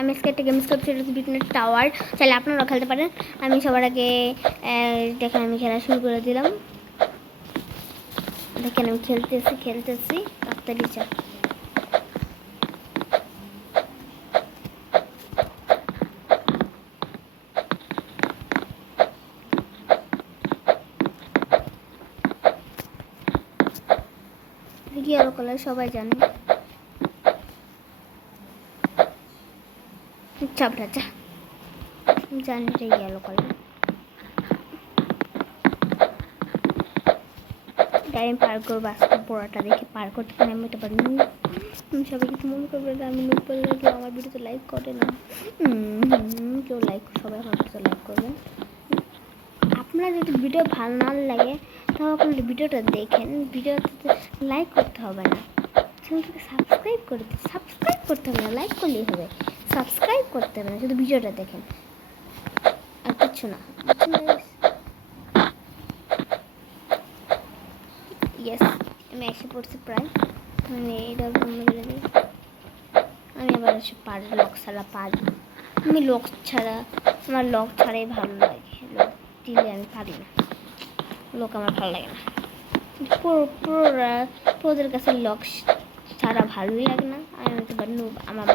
আমি আজকে একটা গেমস করছি, এটা হচ্ছে বিটনেট টাওয়ার। চাইলে আপনারাও খেলতে পারেন। আমি সবার আগে দেখেন আমি খেলা শুরু করে দিলাম। দেখেন আমি খেলতেছি তাড়াতাড়ি যা। ইয়েলো কালার সবাই জানে। চাপড়া যা, জানি এটা ইয়েলো কালার। গাড়ি আমি পার করবো আজকে, পোড়াটা দেখে পার করতে পারি আমি তো পারি। সবাই কিছু মনে করবে না, আমি নুট বললে কেউ আমার ভিডিওতে লাইক করে না। কেউ লাইক, সবাই আমার ভিডিওতে লাইক করবেন। আপনার যদি ভিডিও ভালো না লাগে তাহলে আপনার ভিডিওটা দেখেন, ভিডিওতে লাইক করতে হবে না, চ্যানেলটাকে সাবস্ক্রাইব করতে হবে না, লাইক করলেই হবে। সাবস্ক্রাইব করতে হবে না, শুধু ভিডিওটা দেখেন আর কিচ্ছু না। ইয়েস, আমি এসে পড়ছি প্রায়। মানে এটা বন্ধ করে দিই। আমি আবার এসে পারি লক ছাড়া পারি। আমি লক ছাড়া, আমার লক ছাড়াই ভালো লাগে। লক দিলে আমি পারি না, লক আমার ভালো লাগে না। প্রোদের কাছে লক ছাড়া ভালোই লাগে না। আর আমি তো পারি, আমার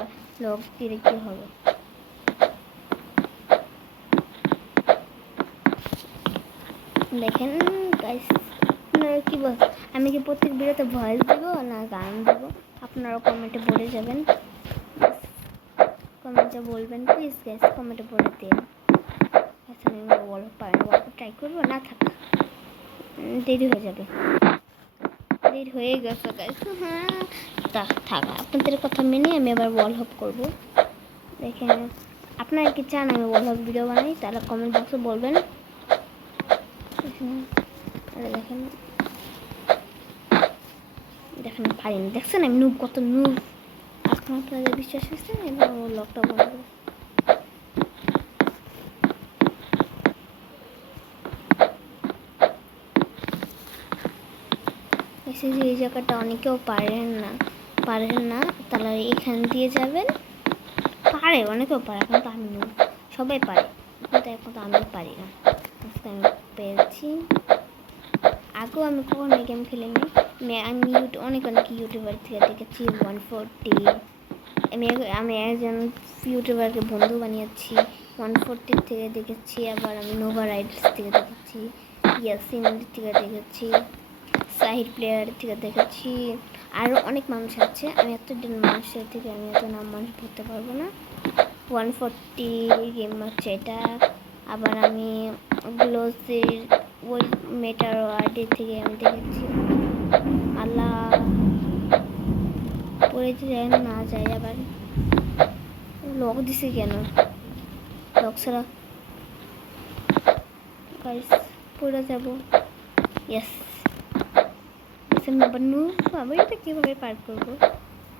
লক দিলে কী হবে। দেখেন গাইস, আপনারা কী বল, আমি কি প্রত্যেক ভিডিওতে ভয়েস দেবো না গান দেবো, আপনারা কমেন্টে বলে যাবেন। কমেন্টে বলবেন প্লিজ গাইস, কমেন্টে বলে দিন। আমি ওয়ালপ পারেন, ওয়ালপ ট্রাই করবো না, থাক দেরি হয়ে যাবে, দেরি হয়ে গেছে গাইস। হ্যাঁ থাক, আপনাদের কথা মেনে আমি আবার ওয়ালপ করবো। দেখেন আপনারা কি চান আমি ওয়ালপ ভিডিও বানাই, তাহলে কমেন্ট বক্সে বলবেন। দেখেন দেখেন পারিনি, দেখছেন আমি নুব, কত নুব। এখন আপনাদের বিশ্বাস হচ্ছে, এবার লকটা বন্ধ করবো। এই জায়গাটা অনেকেও পারেন না, তাহলে এখান দিয়ে যাবেন। পারে, অনেকেও পারে, এখন তো আমি নুব, সবাই পারে, কিন্তু এখন তো আমি পারি না। আজকে আমি পেরেছি। আগেও আমি কখনো গেম খেলিনি। আমি অনেক ইউটিউবার থেকে দেখেছি 140। আমি একজন ইউটিউবারকে বন্ধু বানিয়েছি 140 থেকে দেখেছি। আবার আমি নোভা রাইডার্স থেকে দেখেছি, ইয়াসিন থেকে দেখেছি, সাহির প্লেয়ার থেকে দেখেছি। আরও অনেক মানুষ আছে, আমি এতজন মানুষের থেকে আমি এত নাম মানুষ বলতে পারবো না। 140 গেম হচ্ছে এটা। আবার আমি গ্লোসের ওই মেটার ওয়ার্ডের থেকে আমি দেখেছি। আল্লাহ পড়ে যায় না যায়, আবার লক দিছে কেন, লক ছাড়া গাইস পড়ে যাব। ইয়েস, আবার নুব, আমি এটা কীভাবে পার করবো,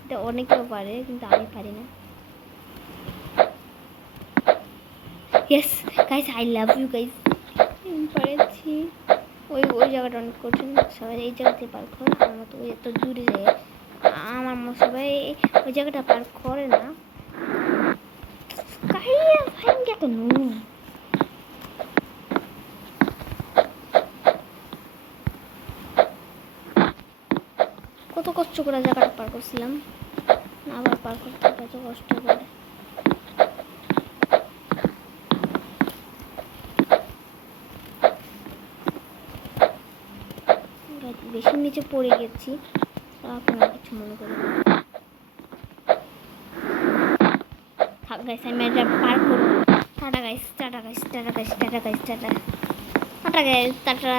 এটা অনেকেও পারে কিন্তু আমি পারি না। Yes guys, I love you guys, পারেছি। ওই জায়গাটা অনেক কঠিন, সবাই এই জায়গাতে পার করে, আমার মতো ওই এত দূরে যায়, আমার মতো সবাই ওই জায়গাটা পার করে না। এত নুব, কত কষ্ট করে জায়গাটা পার করছিলাম, আবার পার করতে কত কষ্ট করে। বেশি নিচে পড়ে গেছি, আপনারা কিছু মনে করবেন না। থাক গাইস, আমি এটা পার করবো। Tata guys, tata guys, tata guys, tata guys, tata tata guys, tata.